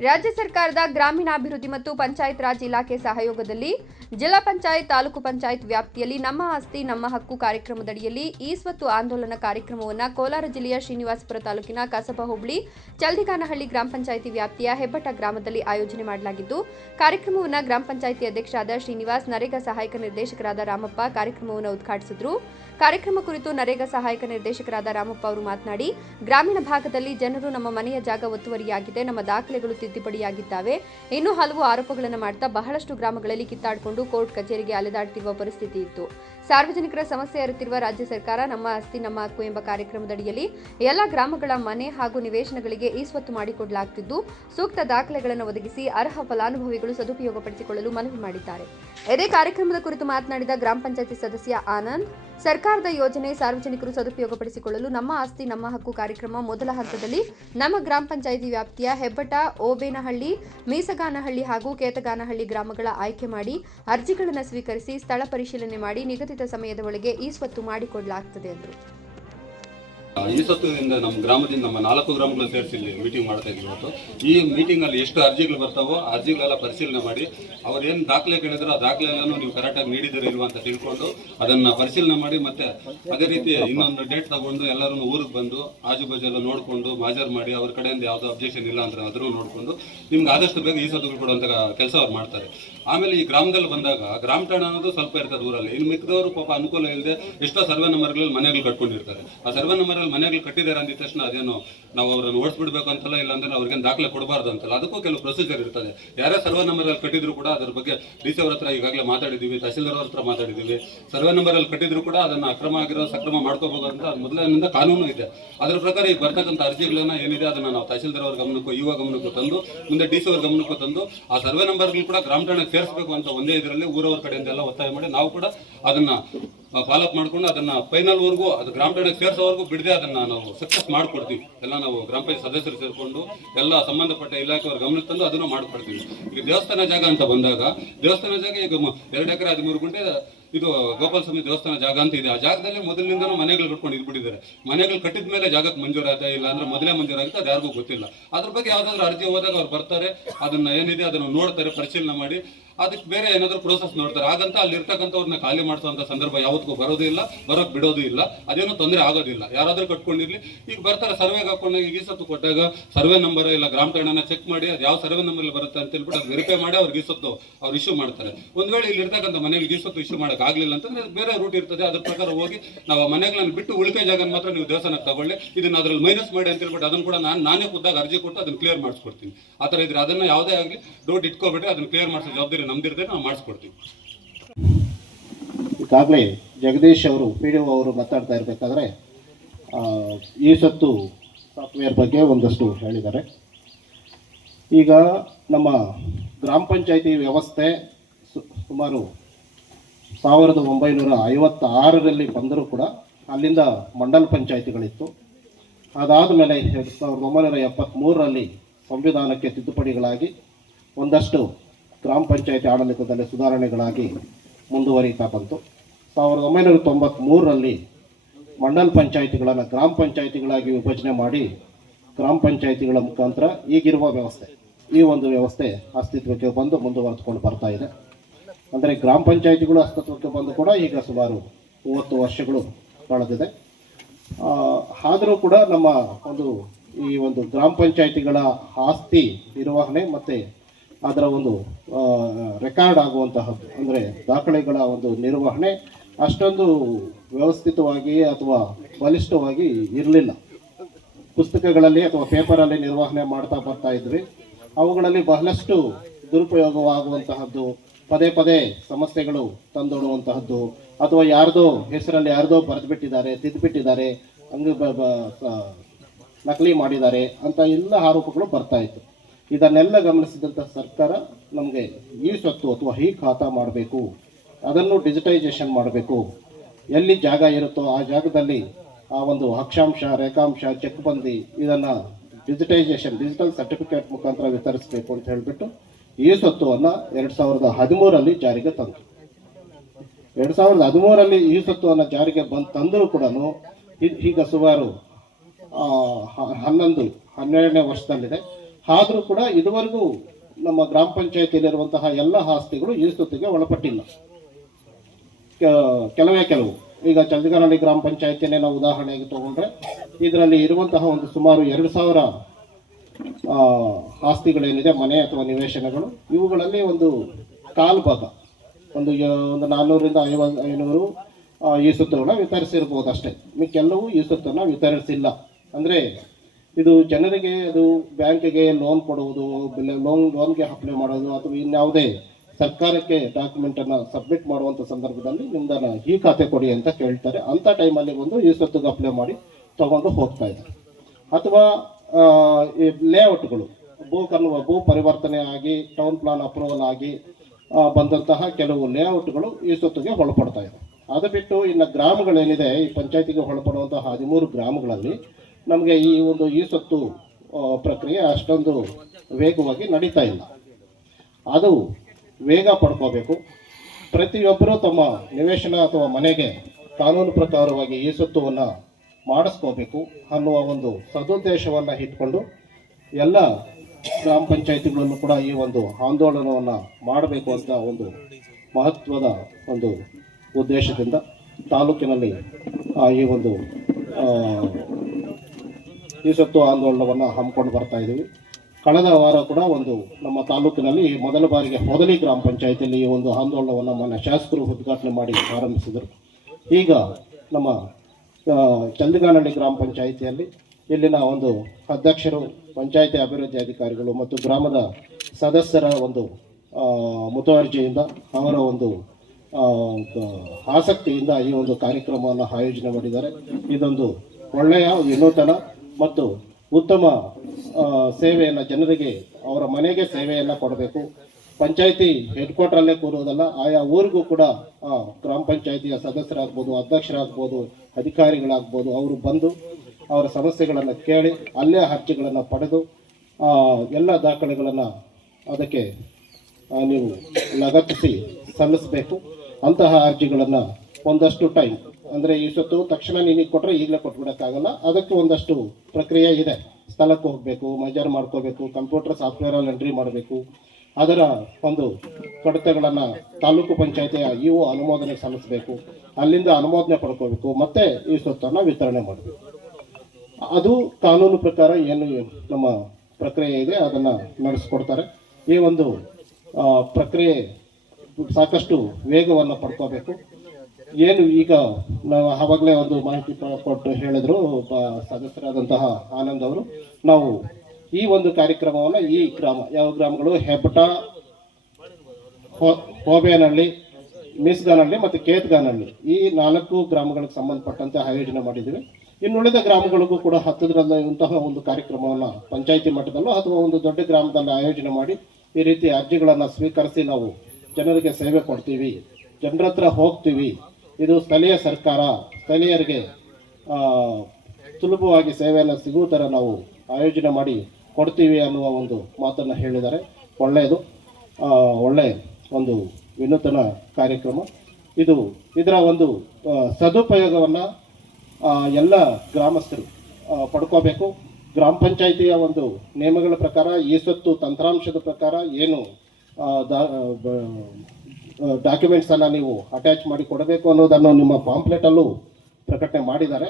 ರಾಜ್ಯ ಸರ್ಕಾರದ ಗ್ರಾಮೀಣಾಭಿವೃದ್ಧಿ ಮತ್ತು ಪಂಚಾಯತ್ ರಾಜ್ ಇಲಾಖೆ ಸಹಯೋಗದಲ್ಲಿ ಜಿಲ್ಲಾ ಪಂಚಾಯತ್, ತಾಲೂಕು ಪಂಚಾಯತ್ ವ್ಯಾಪ್ತಿಯಲ್ಲಿ ನಮ್ಮ ಆಸ್ತಿ, ನಮ್ಮ ಹಕ್ಕು ಕಾರ್ಯಕ್ರಮದಡಿಯಲ್ಲಿ ಈ ಸ್ವತ್ತು ಆಂದೋಲನ ಕಾರ್ಯಕ್ರಮವನ್ನು ಕೋಲಾರ ಜಿಲ್ಲೆಯ ಶ್ರೀನಿವಾಸಪುರ ತಾಲೂಕಿನ ಕಸಬಾ ಹೋಬಳಿ ಚಲ್ದಿಗಾನಹಳ್ಳಿ ಗ್ರಾಮ ಪಂಚಾಯಿತಿ ವ್ಯಾಪ್ತಿಯ ಹೆಬ್ಬಟ್ಟ ಗ್ರಾಮದಲ್ಲಿ ಆಯೋಜನೆ ಮಾಡಲಾಗಿದ್ದು, ಕಾರ್ಯಕ್ರಮವನ್ನು ಗ್ರಾಮ ಪಂಚಾಯಿತಿ ಅಧ್ಯಕ್ಷರಾದ ಶ್ರೀನಿವಾಸ್, ನರೇಗಾ ಸಹಾಯಕ ನಿರ್ದೇಶಕರಾದ ರಾಮಪ್ಪ ಕಾರ್ಯಕ್ರಮವನ್ನು ಉದ್ಘಾಟಿಸಿದರು. ಕಾರ್ಯಕ್ರಮ ಕುರಿತು ನರೇಗಾ ಸಹಾಯಕ ನಿರ್ದೇಶಕರಾದ ರಾಮಪ್ಪ ಅವರು ಮಾತನಾಡಿ, ಗ್ರಾಮೀಣ ಭಾಗದಲ್ಲಿ ಜನರು ನಮ್ಮ ಮನೆಯ ಜಾಗ ಒತ್ತುವರಿಯಾಗಿದೆ, ನಮ್ಮ ದಾಖಲೆಗಳು ತಿದ್ದುಪಡಿಯಾಗಿದ್ದಾವೆ. ಇನ್ನೂ ಹಲವು ಆರೋಪಗಳನ್ನು ಮಾಡ್ತಾ ಬಹಳಷ್ಟು ಗ್ರಾಮಗಳಲ್ಲಿ ಕಿತ್ತಾಡಿಕೊಂಡು ಕೋರ್ಟ್ ಕಚೇರಿಗೆ ಅಲೆದಾಡುತ್ತಿರುವ ಪರಿಸ್ಥಿತಿ ಇತ್ತು. ಸಾರ್ವಜನಿಕರ ಸಮಸ್ಯೆ ಅರಿತಿರುವ ರಾಜ್ಯ ಸರ್ಕಾರ, ನಮ್ಮ ಆಸ್ತಿ ನಮ್ಮ ಹಕ್ಕು ಎಂಬ ಕಾರ್ಯಕ್ರಮದಡಿಯಲ್ಲಿ ಎಲ್ಲ ಗ್ರಾಮಗಳ ಮನೆ ಹಾಗೂ ನಿವೇಶನಗಳಿಗೆ ಈ ಸ್ವತ್ತು ಮಾಡಿಕೊಡಲಾಗುತ್ತಿದ್ದು ಸೂಕ್ತ ದಾಖಲೆಗಳನ್ನು ಒದಗಿಸಿ ಅರ್ಹ ಫಲಾನುಭವಿಗಳು ಸದುಪಯೋಗಪಡಿಸಿಕೊಳ್ಳಲು ಮನವಿ ಮಾಡಿದ್ದಾರೆ. ಇದೇ ಕಾರ್ಯಕ್ರಮದ ಕುರಿತು ಮಾತನಾಡಿದ ಗ್ರಾಮ ಪಂಚಾಯತಿ ಸದಸ್ಯ ಆನಂದ್ ಸರ್ಕಾರದ ಯೋಜನೆ ಸಾರ್ವಜನಿಕರು ಸದುಪಯೋಗಪಡಿಸಿಕೊಳ್ಳಲು ನಮ್ಮ ಆಸ್ತಿ, ನಮ್ಮ ಹಕ್ಕು ಕಾರ್ಯಕ್ರಮ ಮೊದಲ ಹಂತದಲ್ಲಿ ನಮ್ಮ ಗ್ರಾಮ ಪಂಚಾಯಿತಿ ವ್ಯಾಪ್ತಿಯ ಹೆಬ್ಬಟ ಓಬೇನಹಳ್ಳಿ, ಮೀಸಗಾನಹಳ್ಳಿ ಹಾಗೂ ಕೇತಗಾನಹಳ್ಳಿ ಗ್ರಾಮಗಳ ಆಯ್ಕೆ ಮಾಡಿ ಅರ್ಜಿಗಳನ್ನು ಸ್ವೀಕರಿಸಿ ಸ್ಥಳ ಪರಿಶೀಲನೆ ಮಾಡಿ ನಿಗದಿತ ಸಮಯದ ಒಳಗೆ ಈ ಸ್ವತ್ತು ಮಾಡಿಕೊಡಲಾಗುತ್ತದೆ ಎಂದರು. ಈ ಸತ್ತಿನಿಂದ ನಮ್ಮ ಗ್ರಾಮದಿಂದ ನಮ್ಮ ನಾಲ್ಕು ಗ್ರಾಮಗಳು ಸೇರಿಸಿ ಇಲ್ಲಿ ಮೀಟಿಂಗ್ ಮಾಡ್ತಾ ಇದ್ದೀವಿ ಇವತ್ತು. ಈ ಮೀಟಿಂಗ್ ಅಲ್ಲಿ ಎಷ್ಟು ಅರ್ಜಿಗಳು ಬರ್ತಾವೋ ಅರ್ಜಿಗಳೆಲ್ಲ ಪರಿಶೀಲನೆ ಮಾಡಿ ಅವ್ರೇನು ದಾಖಲೆ ಕೇಳಿದ್ರು ಆ ದಾಖಲೆ ಎಲ್ಲಾನು ನೀವು ಕರೆಕ್ಟಾಗಿ ನೀಡಿದ್ರೆ ಇಲ್ವಾ ಅಂತ ತಿಳ್ಕೊಂಡು ಅದನ್ನ ಪರಿಶೀಲನೆ ಮಾಡಿ ಮತ್ತೆ ಅದೇ ರೀತಿ ಇನ್ನೊಂದು ಡೇಟ್ ತಗೊಂಡು ಎಲ್ಲರೂ ಊರಿಗೆ ಬಂದು ಆಜು ಬಾಜು ಎಲ್ಲ ನೋಡಿಕೊಂಡು ಮಾಜರ್ ಮಾಡಿ ಅವ್ರ ಕಡೆಯಿಂದ ಯಾವುದೋ ಅಬ್ಜೆಕ್ಷನ್ ಇಲ್ಲ ಅಂದ್ರೆ ಅದರೂ ನೋಡಿಕೊಂಡು ನಿಮ್ಗೆ ಆದಷ್ಟು ಬೇಗ ಈ ಸತ್ತುಗಳು ಕೊಡುವಂತ ಕೆಲಸ ಅವ್ರು ಮಾಡ್ತಾರೆ. ಆಮೇಲೆ ಈ ಗ್ರಾಮದಲ್ಲಿ ಬಂದಾಗ ಗ್ರಾಮ ಠಾಣ ಅನ್ನೋದು ಸ್ವಲ್ಪ ಇರ್ತದೆ ಊರಲ್ಲಿ. ಇನ್ನು ಮಿಕ್ಕದವರು ಪಾಪ ಅನುಕೂಲ ಇಲ್ಲದೆ ಎಷ್ಟೋ ಸರ್ವೆ ನಂಬರ್ಗಳಲ್ಲಿ ಮನೆಗಳು ಕಟ್ಕೊಂಡಿರ್ತಾರೆ. ಆ ಸರ್ವೆ ನಂಬರಲ್ಲಿ ಮನೆಗಳು ಕಟ್ಟಿದ್ದಾರೆ ಅಂದಿದ ತಕ್ಷಣ ಅದೇನು ನಾವು ಅವರನ್ನು ಓಡಿಸ್ಬಿಡ್ಬೇಕು ಅಂತಲ್ಲ ಇಲ್ಲ ಅಂದ್ರೆ ಅವ್ರಿಗೆ ದಾಖಲೆ ಕೊಡಬಾರ್ದು ಅಂತಲ್ಲ. ಅದಕ್ಕೂ ಕೆಲವು ಪ್ರೊಸೀಜರ್ ಇರ್ತದೆ. ಯಾರೇ ಸರ್ವೆ ನಂಬರ್ ಅಲ್ಲಿ ಕಟ್ಟಿದ್ರು ಕೂಡ ಅದ್ರ ಬಗ್ಗೆ ಡಿ ಸಿ ಅವ್ರ ಹತ್ರ ಈಗಾಗಲೇ ಮಾತಾಡಿದ್ದೀವಿ ತಹಸೀಲ್ದಾರ್ ಹತ್ರ ಮಾತಾಡಿದ್ದೀವಿ ಸರ್ವೆ ನಂಬರ್ ಅಲ್ಲಿ ಕಟ್ಟಿದ್ರು ಕೂಡ ಅದನ್ನ ಅಕ್ರಮ ಆಗಿರೋ, ಸಕ್ರಮ ಮಾಡ್ಕೋಬಹುದು ಅಂತ ಮೊದಲಿನಿಂದ ಕಾನೂನು ಇದೆ. ಅದ್ರ ಪ್ರಕಾರ ಈಗ ಬರ್ತಕ್ಕಂಥ ಅರ್ಜಿಗಳನ್ನ ಏನಿದೆ ಅದನ್ನು ನಾವು ತಹಸೀಲ್ದಾರ್ ಅವ್ರ ಗಮನಕ್ಕೂ ಯುವ ಗಮನಕ್ಕೂ ತಂದು, ಮುಂದೆ ಡಿ ಸಿ ಅವ್ರ ಗಮನಕ್ಕೂ ತಂದು ಆ ಸರ್ವೆ ನಂಬರ್ಗಳು ಕೂಡ ಗ್ರಾಮ ಠಾಣೆಗೆ ಸೇರಿಸಬೇಕು ಅಂತ ಒಂದೇ ಇದರಲ್ಲಿ ಊರವ್ರ ಕಡೆಯಿಂದ ಎಲ್ಲ ಒತ್ತಾಯ ಮಾಡಿ ನಾವು ಕೂಡ ಅದನ್ನ ಫಾಲೋಅಪ್ ಮಾಡ್ಕೊಂಡು ಅದನ್ನ ಫೈನಲ್ ವರ್ಗೂ, ಅದು ಗ್ರಾಮ ಪಂಚಾಯತ್ ಸೇರಿಸೋವರೆಗೂ ಬಿಡದೆ ಅದನ್ನ ನಾವು ಸಕ್ಸಸ್ ಮಾಡ್ಕೊಡ್ತೀವಿ. ಎಲ್ಲ ನಾವು ಗ್ರಾಮ ಪಂಚಾಯತ್ ಸದಸ್ಯರು ಸೇರಿಕೊಂಡು ಎಲ್ಲ ಸಂಬಂಧಪಟ್ಟ ಇಲಾಖೆಯವ್ರ ಗಮನ ತಂದು ಅದನ್ನು ಮಾಡ್ಕೊಡ್ತೀವಿ. ಈಗ ದೇವಸ್ಥಾನ ಜಾಗ ಅಂತ ಬಂದಾಗ, ದೇವಸ್ಥಾನ ಜಾಗ ಈಗ ಎರಡು ಎಕರೆ ಹದಿಮೂರು ಗುಂಟೆ ಇದು ಗೋಪಾಲ ಸ್ವಾಮಿ ದೇವಸ್ಥಾನ ಜಾಗ ಅಂತ ಇದೆ. ಆ ಜಾಗದಲ್ಲಿ ಮೊದಲಿನಿಂದನೂ ಮನೆಗಳು ಕಟ್ಕೊಂಡು ಇದ್ಬಿಟ್ಟಿದ್ದಾರೆ. ಮನೆಗಳು ಕಟ್ಟಿದ ಮೇಲೆ ಜಾಗಕ್ಕೆ ಮಂಜೂರಾದ ಇಲ್ಲ ಅಂದ್ರೆ ಮೊದಲೇ ಮಂಜೂರಾಗುತ್ತೆ, ಅದು ಯಾರಿಗೂ ಗೊತ್ತಿಲ್ಲ. ಅದ್ರ ಬಗ್ಗೆ ಯಾವ್ದಾದ್ರು ಅರ್ಜಿ ಹೋದಾಗ ಅವ್ರು ಬರ್ತಾರೆ, ಅದನ್ನ ಏನಿದೆ ಅದನ್ನ ನೋಡ್ತಾರೆ, ಪರಿಶೀಲನೆ ಮಾಡಿ. ಅದಕ್ಕೆ ಬೇರೆ ಏನಾದ್ರು ಪ್ರೋಸೆಸ್ ನೋಡ್ತಾರೆ. ಹಾಗಂತ ಅಲ್ಲಿ ಇರ್ತಕ್ಕಂಥವ್ರನ್ನ ಖಾಲಿ ಮಾಡಿಸುವಂತ ಸಂದರ್ಭ ಯಾವತ್ತಿಗೂ ಬರೋದು ಇಲ್ಲ ಬಿಡೋದು ಇಲ್ಲ. ಅದೇನು ತೊಂದರೆ ಆಗೋದಿಲ್ಲ. ಯಾರಾದ್ರೂ ಕಟ್ಕೊಂಡಿರ್ಲಿ, ಈಗ ಬರ್ತಾರೆ ಸರ್ವೆಗೆ ಹಾಕೊಂಡಾಗ ಈ ಸತ್ತು ಕೊಟ್ಟಾಗ ಸರ್ವೆ ನಂಬರ್ ಇಲ್ಲ ಗ್ರಾಮ ಠಾಣನ ಚೆಕ್ ಮಾಡಿ ಅದು ಯಾವ ಸರ್ವೆ ನಂಬರ್ ಬರುತ್ತೆ ಅಂತ ಹೇಳ್ಬಿಟ್ಟು ಅದು ವೆರಿಫೈ ಮಾಡಿ ಅವ್ರಿಗೆ ಈ ಅವ್ರು ಇಶ್ಯೂ ಮಾಡ್ತಾರೆ. ಒಂದ್ ವೇಳೆ ಇಲ್ಲಿ ಇರ್ತಕ್ಕಂಥ ಮನೆಗೆ ಈ ಸತ್ತು ಇಶ್ಯೂ ಮಾಡಕ್ ಆಗ್ಲಿಲ್ಲ ಅಂತಂದ್ರೆ ಬೇರೆ ರೂಟ್ ಇರ್ತದೆ. ಅದ್ರ ಪ್ರಕಾರ ಹೋಗಿ ನಾವು ಮನೆಗಳನ್ನ ಬಿಟ್ಟು ಉಳಿಕೆ ಜಾಗ ಮಾತ್ರ ನೀವು ದೇವಸ್ಥಾನಕ್ಕೆ ತಗೊಳ್ಳಿ, ಇದನ್ನ ಅದ್ರಲ್ಲಿ ಮೈನಸ್ ಮಾಡಿ ಅಂತ ಹೇಳ್ಬಿಟ್ಟು ಅದನ್ನ ಕೂಡ ನಾನು, ನಾನೇ ಖುದ್ದಾಗ ಅರ್ಜಿ ಕೊಟ್ಟು ಅದನ್ನ ಕ್ಲಿಯರ್ ಮಾಡಿಸ್ಕೊಡ್ತೀನಿ. ಆ ಥರ ಇದ್ರೆ ಅದನ್ನ ಯಾವುದೇ ಆಗಲಿ ಡೌಟ್ ಇಟ್ಕೊಬಿಟ್ರೆ ಅದನ್ನ ಕ್ಲಿಯರ್ ಮಾಡಿಸೋ ಜವಾಬ್ದಾರಿ ನಮ್ದಿರದೆ ನಾವು ಮಾಡಿಸ್ಕೊಡ್ತೀವಿ. ಈಗಾಗಲೇ ಜಗದೀಶ್ ಅವರು, ಪಿ ಡಿ ಒ ಅವರು ಮಾತಾಡ್ತಾ ಇರಬೇಕಾದ್ರೆ ಈ ಸತ್ತು ಸಾಫ್ಟ್ವೇರ್ ಬಗ್ಗೆ ಒಂದಷ್ಟು ಹೇಳಿದ್ದಾರೆ. ಈಗ ನಮ್ಮ ಗ್ರಾಮ ಪಂಚಾಯಿತಿ ವ್ಯವಸ್ಥೆ ಸುಮಾರು ಸಾವಿರದ ಒಂಬೈನೂರ ಐವತ್ತಾರರಲ್ಲಿ ಬಂದರೂ ಕೂಡ ಅಲ್ಲಿಂದ ಮಂಡಲ ಪಂಚಾಯಿತಿಗಳಿತ್ತು. ಅದಾದ ಮೇಲೆ ಎರಡು ಸಾವಿರದ ಒಂಬೈನೂರ ಎಪ್ಪತ್ತ್ಮೂರರಲ್ಲಿ ಸಂವಿಧಾನಕ್ಕೆ ತಿದ್ದುಪಡಿಗಳಾಗಿ ಒಂದಷ್ಟು ಗ್ರಾಮ ಪಂಚಾಯತಿ ಆಡಳಿತದಲ್ಲಿ ಸುಧಾರಣೆಗಳಾಗಿ ಮುಂದುವರಿತಾ ಬಂತು. ಸಾವಿರದ ಒಂಬೈನೂರ ತೊಂಬತ್ತ್ಮೂರರಲ್ಲಿ ಮಂಡಲ್ ಪಂಚಾಯಿತಿಗಳನ್ನು ಗ್ರಾಮ ಪಂಚಾಯಿತಿಗಳಾಗಿ ವಿಭಜನೆ ಮಾಡಿ ಗ್ರಾಮ ಪಂಚಾಯಿತಿಗಳ ಮುಖಾಂತರ ಈಗಿರುವ ವ್ಯವಸ್ಥೆ, ಈ ಒಂದು ವ್ಯವಸ್ಥೆ ಅಸ್ತಿತ್ವಕ್ಕೆ ಬಂದು ಮುಂದುವರೆದುಕೊಂಡು ಬರ್ತಾ ಇದೆ. ಅಂದರೆ ಗ್ರಾಮ ಪಂಚಾಯಿತಿಗಳು ಅಸ್ತಿತ್ವಕ್ಕೆ ಬಂದು ಕೂಡ ಈಗ ಸುಮಾರು ಮೂವತ್ತು ವರ್ಷಗಳು ಕಳೆದಿದೆ. ಆದರೂ ಕೂಡ ನಮ್ಮ ಒಂದು ಈ ಒಂದು ಗ್ರಾಮ ಪಂಚಾಯಿತಿಗಳ ಆಸ್ತಿ ನಿರ್ವಹಣೆ ಮತ್ತು ಅದರ ಒಂದು ರೆಕಾರ್ಡ್ ಆಗುವಂತಹದ್ದು. ಅಂದರೆ ದಾಖಲೆಗಳ ಒಂದು ನಿರ್ವಹಣೆ ಅಷ್ಟೊಂದು ವ್ಯವಸ್ಥಿತವಾಗಿ ಅಥವಾ ಬಲಿಷ್ಠವಾಗಿ ಇರಲಿಲ್ಲ. ಪುಸ್ತಕಗಳಲ್ಲಿ ಅಥವಾ ಪೇಪರಲ್ಲಿ ನಿರ್ವಹಣೆ ಮಾಡ್ತಾ ಬರ್ತಾ ಇದ್ರಿ ಅವುಗಳಲ್ಲಿ ಬಹಳಷ್ಟು ದುರುಪಯೋಗವಾಗುವಂತಹದ್ದು, ಪದೇ ಪದೇ ಸಮಸ್ಯೆಗಳು ತಂದೊಡುವಂತಹದ್ದು ಅಥವಾ ಯಾರ್ದೋ ಹೆಸರಲ್ಲಿ ಯಾರ್ದೋ ಬರೆದ್ಬಿಟ್ಟಿದ್ದಾರೆ, ತಿದ್ದುಬಿಟ್ಟಿದ್ದಾರೆ ಹಂಗೆ ನಕಲಿ ಮಾಡಿದ್ದಾರೆ ಅಂತ ಎಲ್ಲ ಆರೋಪಗಳು ಬರ್ತಾ ಇತ್ತು. ಇದನ್ನೆಲ್ಲ ಗಮನಿಸಿದಂಥ ಸರ್ಕಾರ ನಮಗೆ ಈ ಸ್ವತ್ತು ಅಥವಾ ಈ ಖಾತಾ ಮಾಡಬೇಕು. ಅದನ್ನು ಡಿಜಿಟೈಸೇಷನ್ ಮಾಡಬೇಕು. ಎಲ್ಲಿ ಜಾಗ ಇರುತ್ತೋ ಆ ಜಾಗದಲ್ಲಿ ಆ ಒಂದು ಅಕ್ಷಾಂಶ, ರೇಖಾಂಶ, ಚೆಕ್ ಬಂದಿ ಇದನ್ನು ಡಿಜಿಟೈಸೇಷನ್, ಡಿಜಿಟಲ್ ಸರ್ಟಿಫಿಕೇಟ್ ಮುಖಾಂತರ ವಿತರಿಸಬೇಕು ಅಂತ ಹೇಳಿಬಿಟ್ಟು ಈ ಸ್ವತ್ತುವನ್ನು ಎರಡು ಸಾವಿರದ ಹದಿಮೂರಲ್ಲಿ ಜಾರಿಗೆ ತಂದರು. ಎರಡು ಸಾವಿರದ ಹದಿಮೂರರಲ್ಲಿ ಈ ಸ್ವತ್ತುವನ್ನು ಜಾರಿಗೆ ಬಂದು ತಂದರೂ ಕೂಡ ಈಗ ಸುಮಾರು ಹನ್ನೊಂದು, ಹನ್ನೆರಡನೇ ವರ್ಷದಲ್ಲಿದೆ. ಆದರೂ ಕೂಡ ಇದುವರೆಗೂ ನಮ್ಮ ಗ್ರಾಮ ಪಂಚಾಯತಿಯಲ್ಲಿರುವಂತಹ ಎಲ್ಲ ಆಸ್ತಿಗಳು ಈ ಸ್ತುತಿಗೆ ಒಳಪಟ್ಟಿಲ್ಲ ಕೆಲವೇ ಕೆಲವು. ಈಗ ಚಂದಗನಹಳ್ಳಿ ಗ್ರಾಮ ಪಂಚಾಯತಿನೇ ನಾವು ಉದಾಹರಣೆಗೆ ತಗೊಂಡ್ರೆ, ಇದರಲ್ಲಿ ಇರುವಂತಹ ಒಂದು ಸುಮಾರು ಎರಡು ಸಾವಿರ ಆಸ್ತಿಗಳೇನಿದೆ, ಮನೆ ಅಥವಾ ನಿವೇಶನಗಳು ಇವುಗಳಲ್ಲಿ ಒಂದು ಕಾಲು ಭಾಗ. ಒಂದು ಒಂದು ನಾನ್ನೂರಿಂದ ಐವತ್ತು ಐನೂರು ಈ ಸುತ್ತುಗಳನ್ನ ವಿತರಿಸಿರ್ಬೋದು ಅಷ್ಟೇ ಮಿಕ್ಕೆಲ್ಲವೂ ಈ ಸುತ್ತನ್ನು ವಿತರಿಸಿಲ್ಲ. ಅಂದರೆ ಇದು ಜನರಿಗೆ ಅದು ಬ್ಯಾಂಕಿಗೆ ಲೋನ್ ಕೊಡುವುದು ಲೋನ್ ಲೋನ್ಗೆ ಅಪ್ಲೈ ಮಾಡೋದು ಅಥವಾ ಇನ್ಯಾವುದೇ ಸರ್ಕಾರಕ್ಕೆ ಡಾಕ್ಯುಮೆಂಟನ್ನು ಸಬ್ಮಿಟ್ ಮಾಡುವಂಥ ಸಂದರ್ಭದಲ್ಲಿ ನಿಮ್ದನ್ನ ಈ ಖಾತೆ ಕೊಡಿ ಅಂತ ಕೇಳ್ತಾರೆ. ಅಂಥ ಟೈಮಲ್ಲಿ ಬಂದು ಈ ಸ್ವತ್ತಿಗೆ ಅಪ್ಲೈ ಮಾಡಿ ತಗೊಂಡು ಹೋಗ್ತಾ ಇದ್ದಾರೆ. ಅಥವಾ ಈ ಲೇಔಟ್ಗಳು ಭೂ ಕನ್ವ ಭೂ ಪರಿವರ್ತನೆ ಆಗಿ ಟೌನ್ ಪ್ಲಾನ್ ಅಪ್ರೂವಲ್ ಆಗಿ ಬಂದಂತಹ ಕೆಲವು ಲೇಔಟ್ಗಳು ಈ ಸೊತ್ತಿಗೆ ಒಳಪಡ್ತಾ ಇದೆ. ಅದು ಬಿಟ್ಟು ಇನ್ನು ಗ್ರಾಮಗಳೇನಿದೆ, ಈ ಪಂಚಾಯತಿಗೆ ಒಳಪಡುವಂತಹ ಹದಿಮೂರು ಗ್ರಾಮಗಳಲ್ಲಿ ನಮಗೆ ಈ ಒಂದು ಈ ಸತ್ತು ಪ್ರಕ್ರಿಯೆ ಅಷ್ಟೊಂದು ವೇಗವಾಗಿ ನಡೀತಾ ಇಲ್ಲ. ಅದು ವೇಗ ಪಡ್ಕೋಬೇಕು. ಪ್ರತಿಯೊಬ್ಬರೂ ತಮ್ಮ ನಿವೇಶನ ಅಥವಾ ಮನೆಗೆ ಕಾನೂನು ಪ್ರಕಾರವಾಗಿ ಈ ಸ್ವತ್ತುವನ್ನು ಮಾಡಿಸ್ಕೋಬೇಕು ಅನ್ನುವ ಒಂದು ಸದುದ್ದೇಶವನ್ನು ಇಟ್ಕೊಂಡು ಎಲ್ಲ ಗ್ರಾಮ ಪಂಚಾಯತಿಗಳನ್ನು ಕೂಡ ಈ ಒಂದು ಆಂದೋಲನವನ್ನು ಮಾಡಬೇಕು ಅಂತ ಒಂದು ಮಹತ್ವದ ಒಂದು ಉದ್ದೇಶದಿಂದ ತಾಲೂಕಿನಲ್ಲಿ ಈ ಒಂದು ಈ ಸತ್ತು ಆಂದೋಲನವನ್ನು ಹಮ್ಮಿಕೊಂಡು ಬರ್ತಾ ಇದ್ದೀವಿ. ಕಳೆದ ವಾರ ಕೂಡ ಒಂದು ನಮ್ಮ ತಾಲೂಕಿನಲ್ಲಿ ಮೊದಲ ಬಾರಿಗೆ ಮೊದಲಿ ಗ್ರಾಮ ಪಂಚಾಯತಿಯಲ್ಲಿ ಈ ಒಂದು ಆಂದೋಲನವನ್ನು ನಮ್ಮ ಶಾಸಕರು ಉದ್ಘಾಟನೆ ಮಾಡಿ ಆರಂಭಿಸಿದರು ಈಗ ನಮ್ಮ ಚಂದಗಾನಹಳ್ಳಿ ಗ್ರಾಮ ಪಂಚಾಯಿತಿಯಲ್ಲಿ ಇಲ್ಲಿನ ಒಂದು ಅಧ್ಯಕ್ಷರು, ಪಂಚಾಯಿತಿ ಅಭಿವೃದ್ಧಿ ಅಧಿಕಾರಿಗಳು ಮತ್ತು ಗ್ರಾಮದ ಸದಸ್ಯರ ಒಂದು ಮುತುವರ್ಜಿಯಿಂದ ಅವರ ಒಂದು ಆಸಕ್ತಿಯಿಂದ ಈ ಒಂದು ಕಾರ್ಯಕ್ರಮವನ್ನು ಆಯೋಜನೆ ಮಾಡಿದ್ದಾರೆ. ಇದೊಂದು ಒಳ್ಳೆಯ ವಿನೂತನ ಮತ್ತು ಉತ್ತಮ ಸೇವೆಯನ್ನು ಜನರಿಗೆ, ಅವರ ಮನೆಗೆ ಸೇವೆಯನ್ನು ಕೊಡಬೇಕು. ಪಂಚಾಯಿತಿ ಹೆಡ್ ಕ್ವಾರ್ಟರಲ್ಲೇ ಕೂರುವುದಲ್ಲ ಆಯಾ ಊರಿಗೂ ಕೂಡ ಗ್ರಾಮ ಪಂಚಾಯಿತಿಯ ಸದಸ್ಯರಾಗ್ಬೋದು, ಅಧ್ಯಕ್ಷರಾಗ್ಬೋದು, ಅಧಿಕಾರಿಗಳಾಗ್ಬೋದು, ಅವರು ಬಂದು ಅವರ ಸಮಸ್ಯೆಗಳನ್ನು ಕೇಳಿ, ಅಲ್ಲೇ ಅರ್ಜಿಗಳನ್ನು ಪಡೆದು ಎಲ್ಲ ದಾಖಲೆಗಳನ್ನು ಅದಕ್ಕೆ ನೀವು ಲಗತ್ತಿಸಿ ಸಲ್ಲಿಸಬೇಕು. ಅಂತಹ ಅರ್ಜಿಗಳನ್ನು ಒಂದಷ್ಟು ಟೈಮ್ ಅಂದರೆ ಈ ಸೊತ್ತು ತಕ್ಷಣ ನಿನಗೆ ಕೊಟ್ಟರೆ ಈಗಲೇ ಕೊಟ್ಬಿಡೋಕ್ಕಾಗಲ್ಲ. ಅದಕ್ಕೆ ಒಂದಷ್ಟು ಪ್ರಕ್ರಿಯೆ ಇದೆ. ಸ್ಥಳಕ್ಕೆ ಹೋಗಬೇಕು ಮೆಜರ್ ಮಾಡ್ಕೋಬೇಕು ಕಂಪ್ಯೂಟರ್ ಸಾಫ್ಟ್ವೇರಲ್ಲಿ ಎಂಟ್ರಿ ಮಾಡಬೇಕು. ಅದರ ಒಂದು ಕಡತಗಳನ್ನ ತಾಲೂಕು ಪಂಚಾಯತಿಯ ಇ ಒ ಅನುಮೋದನೆ ಸಲ್ಲಿಸಬೇಕು. ಅಲ್ಲಿಂದ ಅನುಮೋದನೆ ಪಡ್ಕೋಬೇಕು. ಮತ್ತೆ ಈ ಸೊತ್ತನ್ನು ವಿತರಣೆ ಮಾಡಬೇಕು. ಅದು ಕಾನೂನು ಪ್ರಕಾರ ಏನು ನಮ್ಮ ಪ್ರಕ್ರಿಯೆ ಇದೆ, ಅದನ್ನು ನಡೆಸ್ಕೊಡ್ತಾರೆ. ಈ ಒಂದು ಪ್ರಕ್ರಿಯೆ ಸಾಕಷ್ಟು ವೇಗವನ್ನು ಪಡ್ಕೋಬೇಕು. ಏನು ಈಗ ನಾವು ಆವಾಗಲೇ ಒಂದು ಮಾಹಿತಿ ಕೊಟ್ಟು ಹೇಳಿದ್ರು ಸದಸ್ಯರಾದಂತಹ ಆನಂದ್ ಅವರು. ನಾವು ಈ ಒಂದು ಕಾರ್ಯಕ್ರಮವನ್ನು ಈ ಗ್ರಾಮ, ಯಾವ ಗ್ರಾಮಗಳು, ಹೆಬ್ಬಟ ಹೋಬೇನಹಳ್ಳಿ, ಮಿಸ್ಗಾನಹಳ್ಳಿ ಮತ್ತು ಕೇತ್ಗಾನಹಳ್ಳಿ ಈ ನಾಲ್ಕು ಗ್ರಾಮಗಳಿಗೆ ಸಂಬಂಧಪಟ್ಟಂತೆ ಆಯೋಜನೆ ಮಾಡಿದ್ದೀವಿ. ಇನ್ನುಳಿದ ಗ್ರಾಮಗಳಿಗೂ ಕೂಡ ಹತ್ತದರಂತಹ ಒಂದು ಕಾರ್ಯಕ್ರಮವನ್ನು ಪಂಚಾಯಿತಿ ಮಟ್ಟದಲ್ಲೋ ಅಥವಾ ಒಂದು ದೊಡ್ಡ ಗ್ರಾಮದಲ್ಲಿ ಆಯೋಜನೆ ಮಾಡಿ ಈ ರೀತಿ ಅರ್ಜಿಗಳನ್ನು ಸ್ವೀಕರಿಸಿ ನಾವು ಜನರಿಗೆ ಸೇವೆ ಕೊಡ್ತೀವಿ. ಜನರ ಹತ್ರ ಹೋಗ್ತೀವಿ. ಇದು ಸ್ಥಳೀಯ ಸರ್ಕಾರ, ಸ್ಥಳೀಯರಿಗೆ ಸುಲಭವಾಗಿ ಸೇವೆಯನ್ನು ಸಿಗುವ ಥರ ನಾವು ಆಯೋಜನೆ ಮಾಡಿ ಕೊಡ್ತೀವಿ ಅನ್ನುವ ಒಂದು ಮಾತನ್ನು ಹೇಳಿದ್ದಾರೆ. ಒಳ್ಳೆಯದು. ಒಳ್ಳೆಯ ಒಳ್ಳೆ ಒಂದು ವಿನೂತನ ಕಾರ್ಯಕ್ರಮ. ಇದು ಇದರ ಒಂದು ಸದುಪಯೋಗವನ್ನು ಎಲ್ಲ ಗ್ರಾಮಸ್ಥರು ಪಡ್ಕೋಬೇಕು. ಗ್ರಾಮ ಪಂಚಾಯಿತಿಯ ಒಂದು ನಿಯಮಗಳ ಪ್ರಕಾರ, ಈ ಸ್ವತ್ತು ತಂತ್ರಾಂಶದ ಪ್ರಕಾರ ಏನು ಡಾಕ್ಯುಮೆಂಟ್ಸನ್ನು ನೀವು ಅಟ್ಯಾಚ್ ಮಾಡಿ ಕೊಡಬೇಕು ಅನ್ನೋದನ್ನು ನಿಮ್ಮ ಪಾಂಪ್ಲೆಟಲ್ಲೂ ಪ್ರಕಟಣೆ ಮಾಡಿದ್ದಾರೆ.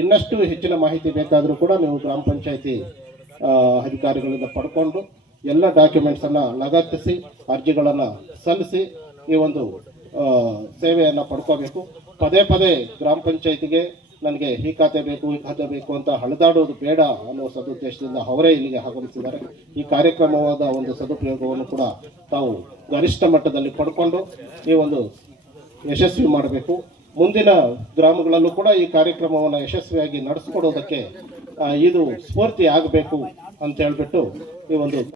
ಇನ್ನಷ್ಟು ಹೆಚ್ಚಿನ ಮಾಹಿತಿ ಬೇಕಾದರೂ ಕೂಡ ನೀವು ಗ್ರಾಮ ಪಂಚಾಯಿತಿ ಅಧಿಕಾರಿಗಳಿಂದ ಪಡ್ಕೊಂಡು ಎಲ್ಲ ಡಾಕ್ಯುಮೆಂಟ್ಸನ್ನು ಲಗತ್ತಿಸಿ, ಅರ್ಜಿಗಳನ್ನು ಸಲ್ಲಿಸಿ ಈ ಒಂದು ಸೇವೆಯನ್ನು ಪಡ್ಕೋಬೇಕು. ಪದೇ ಪದೇ ಗ್ರಾಮ ಪಂಚಾಯಿತಿಗೆ ನನಗೆ ಈ ಖಾತೆ ಬೇಕು, ಈ ಖಾತೆ ಬೇಕು ಅಂತ ಹಳೆದಾಡೋದು ಬೇಡ ಅನ್ನೋ ಸದುದ್ದೇಶದಿಂದ ಅವರೇ ಇಲ್ಲಿಗೆ ಆಗಮಿಸಿದ್ದಾರೆ. ಈ ಕಾರ್ಯಕ್ರಮವಾದ ಒಂದು ಸದುಪಯೋಗವನ್ನು ಕೂಡ ತಾವು ಗರಿಷ್ಠ ಮಟ್ಟದಲ್ಲಿ ಪಡ್ಕೊಂಡು ಈ ಒಂದು ಯಶಸ್ವಿ ಮಾಡಬೇಕು. ಮುಂದಿನ ಗ್ರಾಮಗಳಲ್ಲೂ ಕೂಡ ಈ ಕಾರ್ಯಕ್ರಮವನ್ನು ಯಶಸ್ವಿಯಾಗಿ ನಡೆಸಿಕೊಡೋದಕ್ಕೆ ಇದು ಸ್ಫೂರ್ತಿ ಆಗಬೇಕು ಅಂತ ಹೇಳ್ಬಿಟ್ಟು ಈ ಒಂದು